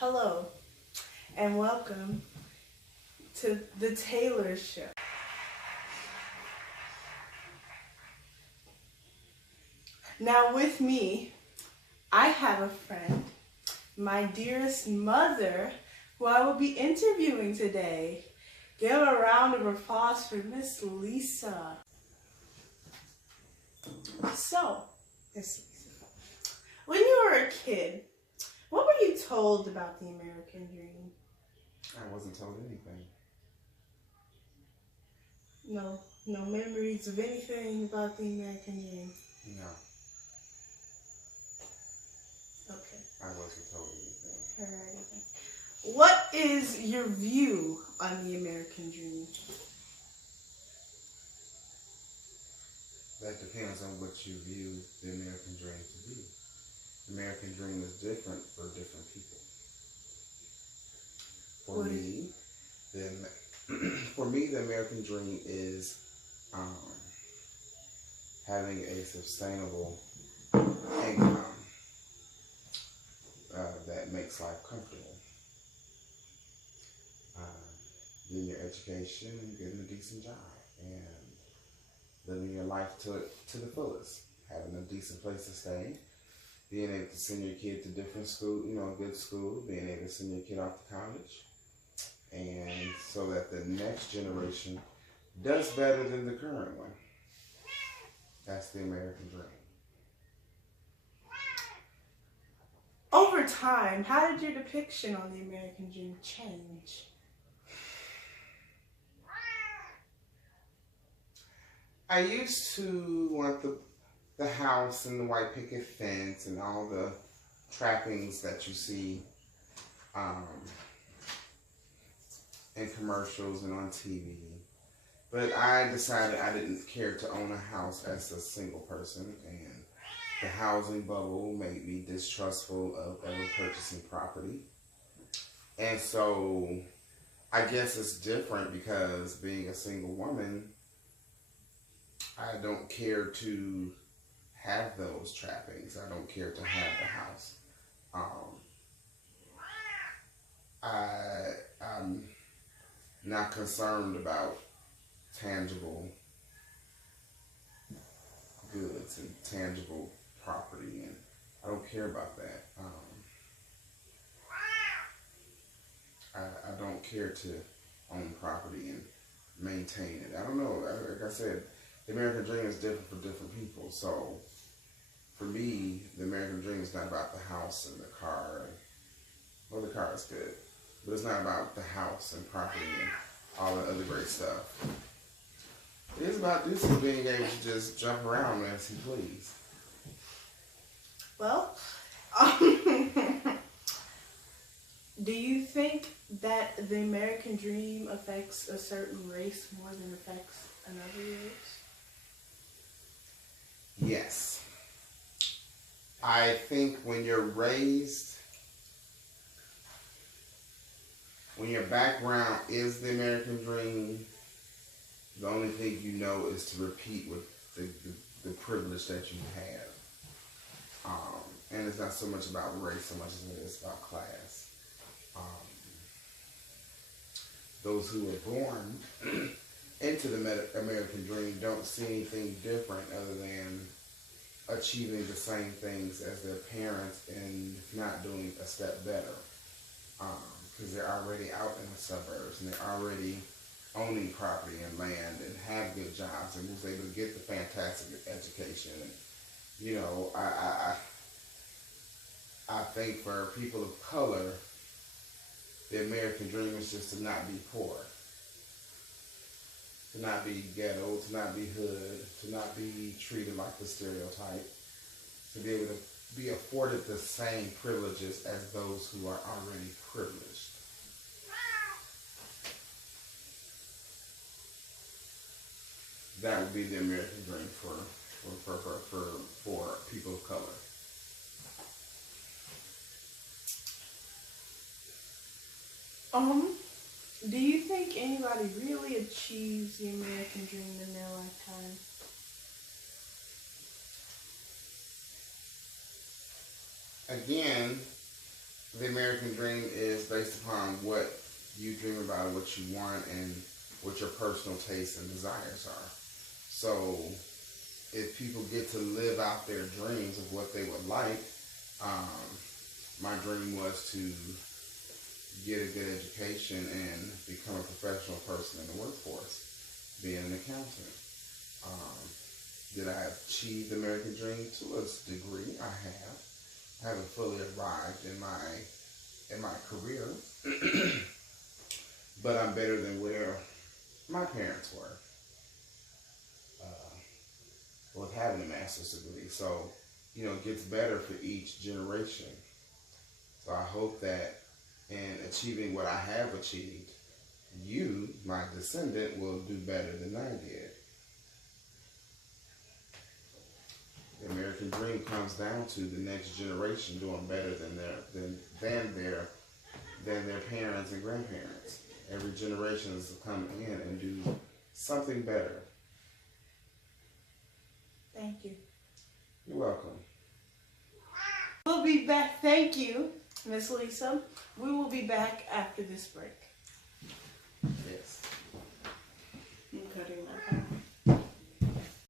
Hello, and welcome to the Taylor Show. Now, with me, I have a friend, my dearest mother, who I will be interviewing today. Give a round of applause for Miss Lisa. So, Miss Lisa, when you were a kid, what were you told about the American dream? I wasn't told anything. No memories of anything about the American dream? No, Okay. I wasn't told anything. Alrighty. What is your view on the American dream? That depends on what you view the American dream to be. The American dream is different for different people. For me, the American dream is having a sustainable income that makes life comfortable. Getting your education and getting a decent job and living your life to the fullest. Having a decent place to stay. Being able to send your kid to different school, good school. Being able to send your kid off to college. And so that the next generation does better than the current one. That's the American dream. Over time, how did your depiction on the American dream change? I used to want the house and the white picket fence and all the trappings that you see in commercials and on TV. But I decided I didn't care to own a house as a single person, and the housing bubble made me distrustful of ever purchasing property. And so I guess it's different because being a single woman, I don't care to have those trappings. I don't care to have the house. I'm not concerned about tangible goods and tangible property, and I don't care about that. I don't care to own property and maintain it. I don't know. Like I said, the American dream is different for different people. So for me, the American dream is not about the house and the car. Well, the car is good, but it's not about the house and property and all the other great stuff. It is about just being able to just jump around as he please. Well, do you think that the American dream affects a certain race more than affects another race? Yes. I think when you're raised, when your background is the American dream, the only thing you know is to repeat with the privilege that you have. And it's not so much about race so much as it is about class. Those who were born into the American dream don't see anything different other than achieving the same things as their parents and if not doing a step better. Because they're already out in the suburbs and they're already owning property and land and have good jobs and was able to get the fantastic education. And, I think for people of color, the American dream is just to not be poor, to not be ghetto, to not be hood, to not be treated like the stereotype, to be able to be afforded the same privileges as those who are already privileged. That would be the American dream for people of color. Do you think anybody really achieves the American dream in their lifetime? Again, the American dream is based upon what you dream about and what you want and what your personal tastes and desires are. So if people get to live out their dreams of what they would like, my dream was to get a good education and become a professional person in the workforce, being an accountant. Did I achieve the American dream? To a degree, I have. I haven't fully arrived in my career, but I'm better than where my parents were with having a master's degree. So, it gets better for each generation. So I hope that in achieving what I have achieved, you, my descendant, will do better than I did. The American dream comes down to the next generation doing better than their parents and grandparents. Every generation is to come in and do something better. Thank you. You're welcome. We'll be back. Thank you, Miss Lisa. We will be back after this break. Yes.